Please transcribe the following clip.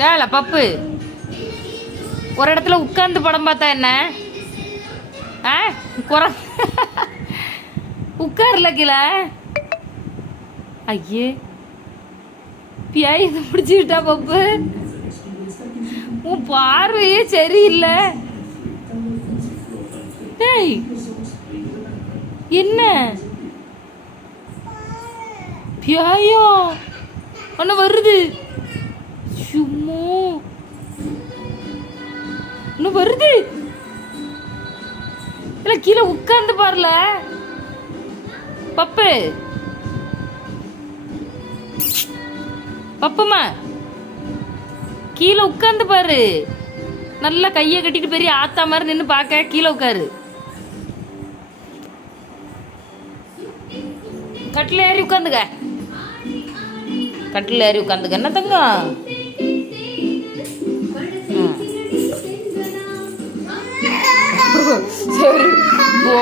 வேலை பப்பு ஒரு இடத்துல உட்கார்ந்து படம் பார்த்தா என்ன? ஆ குற உட்கார்ல கீழே. ஐயே பியாய் பிடிச்சிக்கிட்டா பப்பு. உன் பார்வையே சரியில்லை. டேய் என்ன பியாயோ ஒன்று வருது. சும்மா ஒன்று வருது. இல்லை கீழே உட்கார்ந்து பாருல பப்பு. பப்புமா கீழே உட்கார்ந்து பாரு. நல்லா கையை கட்டிட்டு பெரிய ஆத்தா மாதிரி நின்று பார்க்க. கீழே உட்காரு. கட்டில் ஏறி உட்காந்துக்க. கட்டில் ஏறி உட்காந்துக்க. என்ன தங்கம்?